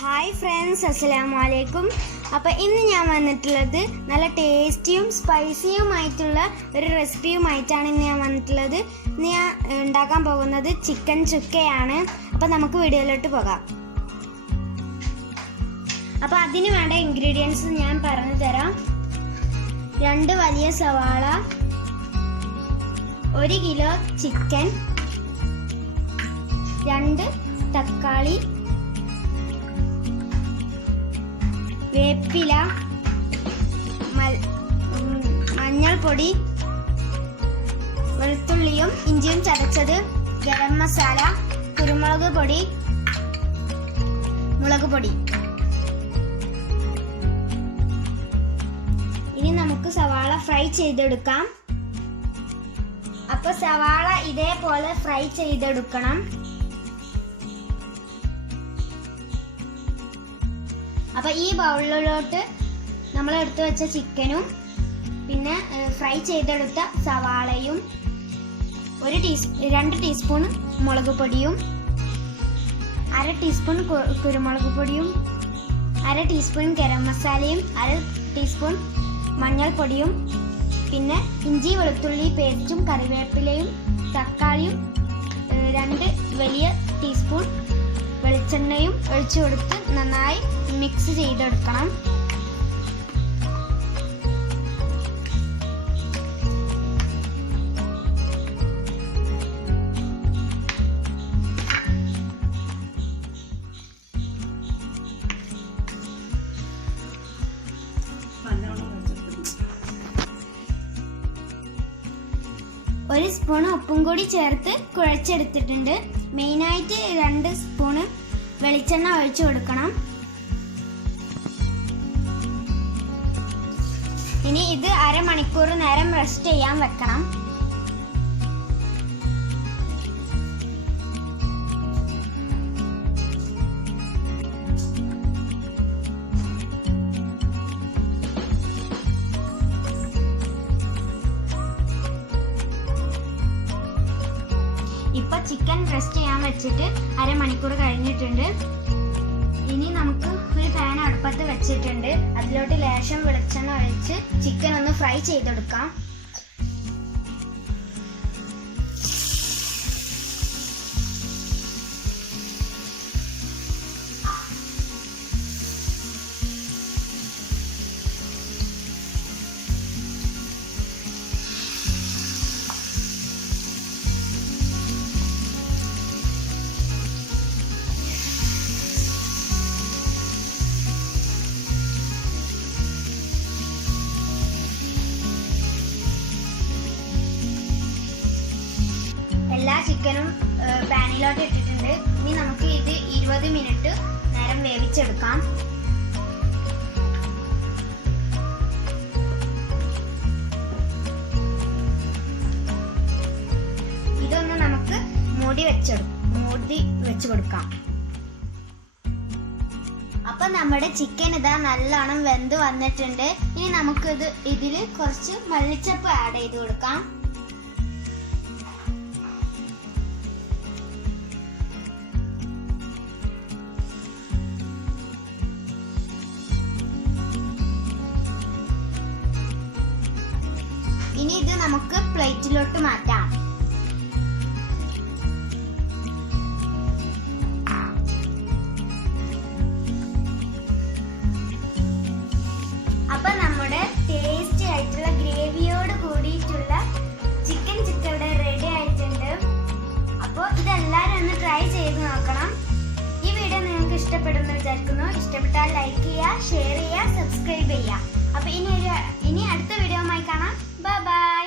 Hi friends, അസ്സലാമലൈക്കും. അപ്പോൾ ഇന്ന് ഞാൻ വന്നിട്ടുള്ളത് നല്ല ടേസ്റ്റിയും സ്പൈസിയുമായിട്ടുള്ള ഒരു റെസിപ്പിയുമായിട്ടാണ് ഇന്ന് ഞാൻ വന്നിട്ടുള്ളത്. ഇന്ന് ഞാൻ ഉണ്ടാക്കാൻ പോകുന്നത് ചിക്കൻ ചുക്കയാണ്. അപ്പോൾ നമുക്ക് വീഡിയോയിലോട്ട് പോകാം. അപ്പോൾ അതിന് വേണ്ട ഇൻഗ്രീഡിയൻസ് ഞാൻ പറഞ്ഞു തരാം. 2 വലിയ സവാള, 1 കിലോ ചിക്കൻ, 2 തക്കാളി, വേപ്പില, മഞ്ഞൾപ്പൊടി, വെളുത്തുള്ളിയും ഇഞ്ചിയും ചതച്ചത്, ഗരം മസാല, കുരുമുളക് പൊടി, മുളക് പൊടി. ഇനി നമുക്ക് സവാള ഫ്രൈ ചെയ്തെടുക്കാം. അപ്പോൾ സവാള ഇതേപോലെ ഫ്രൈ ചെയ്തെടുക്കണം. അപ്പോൾ ഈ ബൗളിലോട്ട് നമ്മൾ എടുത്തു വെച്ച ചിക്കനും പിന്നെ ഫ്രൈ ചെയ്തെടുത്ത സവാളയും 2 ടീസ്പൂൺ മുളക് പൊടിയും, 1/2 ടീസ്പൂൺ കുരുമുളക് പൊടിയും, 1/2 ടീസ്പൂൺ ഗരം മസാലയും, 1/2 ടീസ്പൂൺ മഞ്ഞൾപ്പൊടിയും, പിന്നെ ഇഞ്ചി വെളുത്തുള്ളി പേസ്റ്റും കറിവേപ്പിലയും തക്കാളിയും 2 വലിയ ടീസ്പൂൺ വെളിച്ചെണ്ണയും ഒഴിച്ചു കൊടുത്ത് നന്നായി മിക്സ് ചെയ്തെടുക്കണം. ഒരു സ്പൂൺ ഉപ്പും കൂടി ചേർത്ത് കുഴച്ചെടുത്തിട്ടുണ്ട്. മെയിനായിട്ട് 2 സ്പൂണ് വെളിച്ചെണ്ണ ഒഴിച്ചു കൊടുക്കണം. ഇനി ഇത് അരമണിക്കൂർ നേരം റെസ്റ്റ് ചെയ്യാൻ വെക്കണം. ഇപ്പൊ ചിക്കൻ റെസ്റ്റ് ചെയ്യാൻ വെച്ചിട്ട് അരമണിക്കൂർ കഴിഞ്ഞിട്ടുണ്ട്. ഇനി നമുക്ക് ഒരു പാൻ അടുപ്പത്ത് വെച്ചിട്ടുണ്ട്. അതിലോട്ട് ലേശം വെളിച്ചെണ്ണ ഒഴിച്ച് ചിക്കൻ ഒന്ന് ഫ്രൈ ചെയ്തെടുക്കാം. എല്ലാ ചിക്കനും പാനിലോട്ട് ഇട്ടിട്ടുണ്ട്. ഇനി നമുക്ക് ഇത് 20 മിനിറ്റ് നേരം വേവിച്ചെടുക്കാം. ഇതൊന്ന് നമുക്ക് മൂടി വെച്ച് കൊടുക്കാം. അപ്പൊ നമ്മുടെ ചിക്കൻ ഇതാ നല്ലോണം വെന്ത് വന്നിട്ടുണ്ട്. ഇനി നമുക്ക് ഇതില് കുറച്ച് മല്ലിച്ചപ്പ് ആഡ് ചെയ്ത് കൊടുക്കാം. ഇനി ഇത് നമുക്ക് പ്ലേറ്റിലോട്ട് മാറ്റാം. അപ്പൊ നമ്മുടെ ടേസ്റ്റി ആയിട്ടുള്ള ഗ്രേവിയോട് കൂടിയിട്ടുള്ള ചിക്കൻ ഇവിടെ റെഡി ആയിട്ടുണ്ട്. അപ്പോൾ ഇതെല്ലാവരും ഒന്ന് ട്രൈ ചെയ്ത് നോക്കണം. ഈ വീഡിയോ നിങ്ങൾക്ക് ഇഷ്ടപ്പെടുമെന്ന് വിചാരിക്കുന്നു. ഇഷ്ടപ്പെട്ടാൽ ലൈക്ക് ചെയ്യുക, ഷെയർ ചെയ്യുക, സബ്സ്ക്രൈബ് ചെയ്യുക. അപ്പൊ ഇനി അടുത്ത വീഡിയോയുമായി കാണാം. Bye bye.